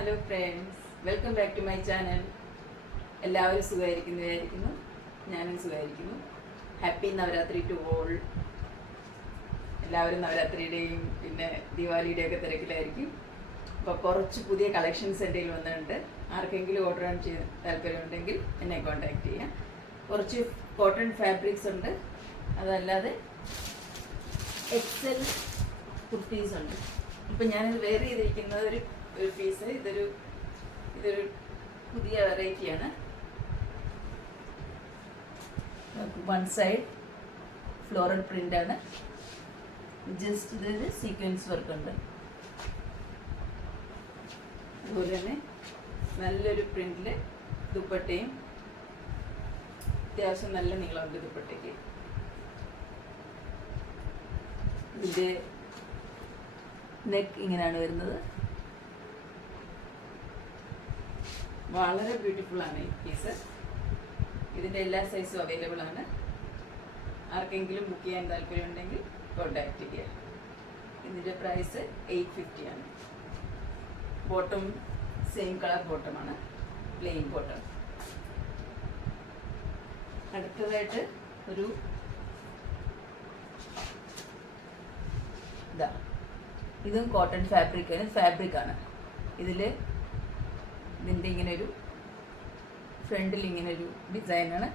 Hello friends, welcome back to my channel. എല്ലാവരും സുഖമായിരിക്കുന്നു. ഞാനും സുഖമായിരിക്കുന്നു. Happy Navaratri to all. എല്ലാവരും നവരാത്രിയുടെയും പിന്നെ ദിവാലിയുടെയൊക്കെ തിരക്കിലായിരിക്കും. അപ്പോൾ കുറച്ച് പുതിയ കളക്ഷൻസ് എൻ്റെ കയ്യിൽ വന്നിട്ടുണ്ട്. ആർക്കെങ്കിലും ഓർഡർ ചെയ്യാൻ താല്പര്യമുണ്ടെങ്കിൽ എന്നെ കോൺടാക്ട് ചെയ്യാം. കുറച്ച് കോട്ടൺ ഫാബ്രിക്സ് ഉണ്ട്, അതല്ലാതെ എക്സൽ കുർത്തീസ് ഉണ്ട്. ഇപ്പം ഞാനിത് വെയർ ചെയ്തിരിക്കുന്നത് ഒരു പീസ്. ഇതൊരു പുതിയ വെറൈറ്റിയാണ്. വൺ സൈഡ് ഫ്ലോറൽ പ്രിൻ്റാണ്. ജസ്റ്റ് ഇതൊരു സീക്വൻസ് വർക്ക് ഉണ്ട്. അതുപോലെ തന്നെ നല്ലൊരു പ്രിന്റിൽ ദുപ്പട്ടയും അത്യാവശ്യം നല്ല നീളമുണ്ട് ദുപ്പട്ടയ്ക്ക്. ഇതിൻ്റെ നെക്ക് ഇങ്ങനെയാണ് വരുന്നത്. വളരെ ബ്യൂട്ടിഫുൾ ആണ് ഈ പീസ്. ഇതിൻ്റെ എല്ലാ സൈസും അവൈലബിൾ ആണ്. ആർക്കെങ്കിലും ബുക്ക് ചെയ്യാൻ താല്പര്യമുണ്ടെങ്കിൽ കോൺടാക്ട് ചെയ്യുക. ഇതിൻ്റെ പ്രൈസ് 850 ആണ്. ബോട്ടം സെയിം കളർ ബോട്ടമാണ്, പ്ലെയിൻ ബോട്ടം. അടുത്തതായിട്ട് ഒരു ഇതും കോട്ടൺ ഫാബ്രിക്കാണ്. ഇതിൻ്റെ ഇങ്ങനെ ഒരു ഫ്രണ്ടിൽ ഇങ്ങനെ ഒരു ഡിസൈനാണ്,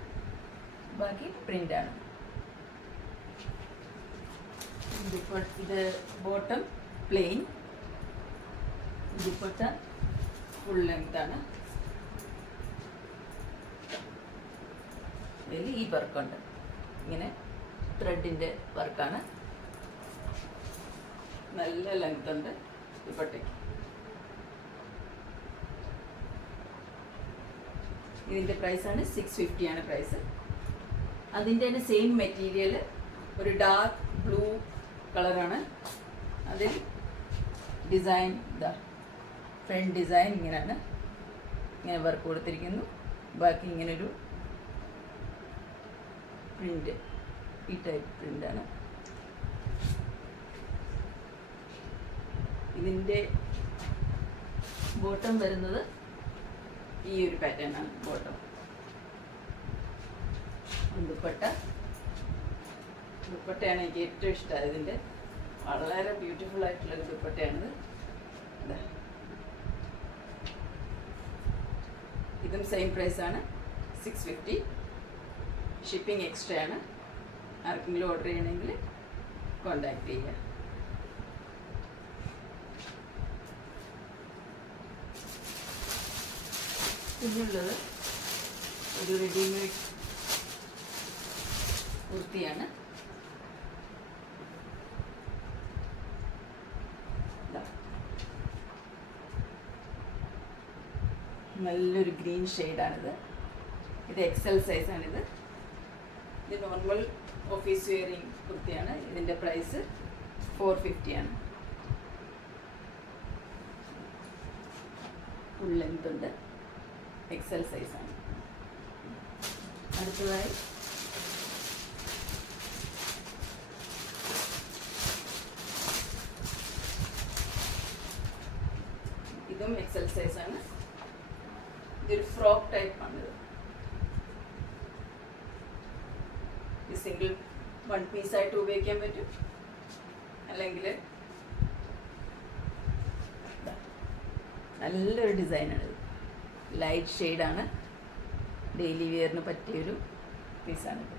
ബാക്കി പ്രിൻ്റാണ്. ഇത് ബോട്ടം പ്ലെയിൻ, ദുപ്പട്ട ഫുൾ ലെങ്താണ്. ഇതിൽ ഈ വർക്കുണ്ട്, ഇങ്ങനെ ത്രെഡിൻ്റെ വർക്കാണ്. നല്ല ലെങ്ത് ഉണ്ട് ദുപ്പട്ടയ്ക്ക്. ഇതിൻ്റെ പ്രൈസാണ് 650 ആണ് പ്രൈസ്. അതിൻ്റെ തന്നെ സെയിം മെറ്റീരിയൽ ഒരു ഡാർക്ക് ബ്ലൂ കളറാണ്. അതിൽ ഡിസൈൻ ഫ്രണ്ട് ഡിസൈൻ ഇങ്ങനെയാണ്, ഇങ്ങനെ വർക്ക് കൊടുത്തിരിക്കുന്നു. ബാക്കി ഇങ്ങനൊരു പ്രിൻ്റ്, ഈ ടൈപ്പ് പ്രിൻ്റാണ്. ഇതിൻ്റെ ബോട്ടം വരുന്നത് ഈ ഒരു പാറ്റേൺ ആണ്. ബോട്ടം ദുപ്പട്ടയാണ് എനിക്ക് ഏറ്റവും ഇഷ്ടമായത്. ഇതിൻ്റെ വളരെ ബ്യൂട്ടിഫുൾ ആയിട്ടുള്ളൊരു ദുപ്പട്ടയാണിത്. ഇതും സെയിം പ്രൈസാണ്, 650. ഷിപ്പിംഗ് എക്സ്ട്രാ ആണ്. ആർക്കെങ്കിലും ഓർഡർ ചെയ്യണമെങ്കിൽ കോൺടാക്ട് ചെയ്യുക. പിന്നുള്ളത് ഒരു റെഡിമെയ്ഡ് കുർത്തിയാണ്. നല്ലൊരു ഗ്രീൻ ഷെയ്ഡാണിത്. ഇത് എക്സൽ സൈസാണിത്. ഇത് നോർമൽ ഓഫീസ് വെയറിങ് കുർത്തിയാണ്. ഇതിൻ്റെ പ്രൈസ് 450 ആണ്. ഫുൾ ലെങ്ത് ഉണ്ട്, എക്സൽ സൈസാണ്. അടുത്തതായി ഇതും എക്സൽ സൈസാണ്. ഇതൊരു ഫ്രോക്ക് ടൈപ്പാണിത്. ഇത് സിംഗിൾ വൺ പീസായിട്ട് ഉപയോഗിക്കാൻ പറ്റും, അല്ലെങ്കിൽ നല്ലൊരു ഡിസൈനാണിത്. ലൈറ്റ് ഷെയ്ഡാണ്. ഡെയിലി വെയറിന് പറ്റിയൊരു പീസാണിത്.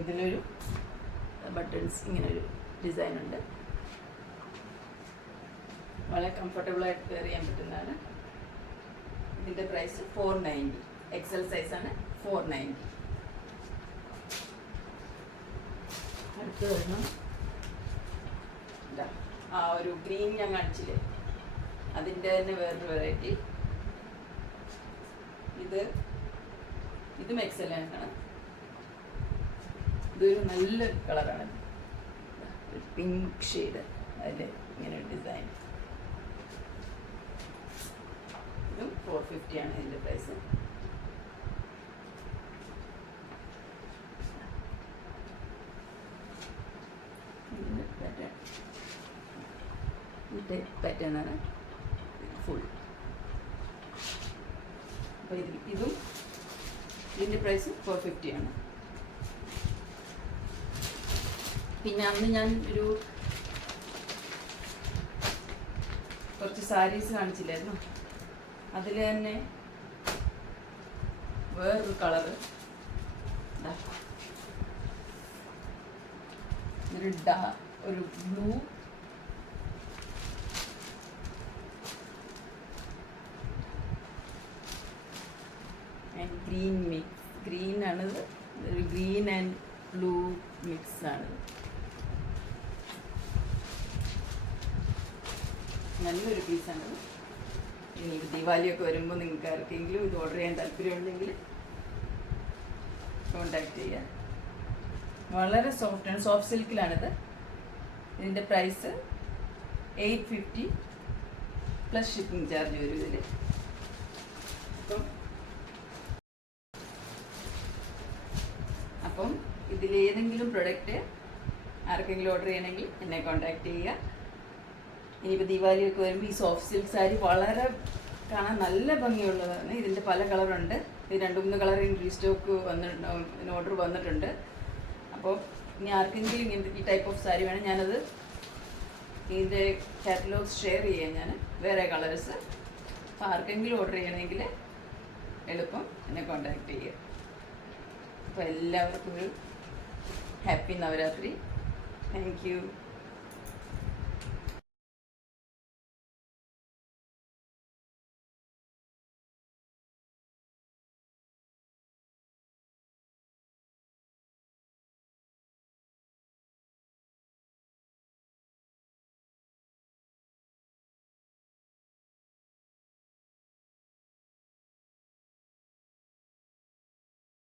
ഇതിലൊരു ബട്ടൺസ് ഇങ്ങനൊരു ഡിസൈനുണ്ട്. വളരെ കംഫർട്ടബിളായിട്ട് വെയർ ചെയ്യാൻ പറ്റുന്നതാണ്. ഇതിൻ്റെ പ്രൈസ് 490. എക്സൽ സൈസാണ്, 490. അടുത്ത് വരണം ആ ഒരു ഗ്രീൻ ഞാൻ കാണിച്ചില്ലേ, അതിൻ്റെ തന്നെ വേറൊരു വെറൈറ്റി. ഇതും എക്സലൻ്റാണ്. ഇതൊരു നല്ലൊരു കളറാണ്. പിങ്ക് ഷെയ്ഡ്, അതിൽ ഇങ്ങനെ ഒരു ഡിസൈൻ. ഇതും 450 ആണ് ഇതിൻ്റെ പ്രൈസ്. പാറ്റേൺ ആണ്. ഫുൾ. അപ്പോൾ ഇതിൻ്റെ പ്രൈസ് 450 ആണ്. പിന്നെ അന്ന് ഞാൻ കുറച്ച് സാരീസ് കാണിച്ചില്ലായിരുന്നു, അതിൽ തന്നെ വേറൊരു കളറ്, ഒരു blue and green mix. Green ആണിത്, ഒരു ഗ്രീൻ ആൻഡ് ബ്ലൂ മിക്സ് ആണിത്. നല്ലൊരു പീസാണിത്. ഇനി ദിവാലിയൊക്കെ വരുമ്പോൾ നിങ്ങൾക്ക് ആർക്കെങ്കിലും ഇത് ഓർഡർ ചെയ്യാൻ താല്പര്യമുണ്ടെങ്കിൽ കോണ്ടാക്ട് ചെയ്യാം. വളരെ സോഫ്റ്റാണ്, സോഫ്റ്റ് സിൽക്കിലാണിത്. ഇതിൻ്റെ പ്രൈസ് 850 പ്ലസ് ഷിപ്പിംഗ് ചാർജ് വരും ഇതിൽ. അപ്പം ഇതിലേതെങ്കിലും പ്രൊഡക്റ്റ് ആർക്കെങ്കിലും ഓർഡർ ചെയ്യണമെങ്കിൽ എന്നെ കോണ്ടാക്ട് ചെയ്യുക. ഇനിയിപ്പോൾ ദീപാവലിയൊക്കെ വരുമ്പോൾ ഈ സോഫ്റ്റ് സിൽക്ക് സാരി വളരെ കാണാൻ നല്ല ഭംഗിയുള്ളതാണ്. ഇതിൻ്റെ പല കളറുണ്ട്. ഇത് 2-3 കളറിൽ റീസ്റ്റോക്ക് വന്നിട്ടുണ്ട്, ഓർഡർ വന്നിട്ടുണ്ട്. അപ്പോൾ ഇനി ആർക്കെങ്കിലും ഇങ്ങനത്തെ ഈ ടൈപ്പ് ഓഫ് സാരി വേണം, ഞാനത് ഇതിൻ്റെ കാറ്റലോഗ്സ് ഷെയർ ചെയ്യാം ഞാൻ, വേറെ കളേഴ്സ്. അപ്പോൾ ആർക്കെങ്കിലും ഓർഡർ ചെയ്യണമെങ്കിൽ എളുപ്പം എന്നെ കോണ്ടാക്ട് ചെയ്യുക. അപ്പോൾ എല്ലാവർക്കും ഒരു ഹാപ്പി നവരാത്രി. Thank you.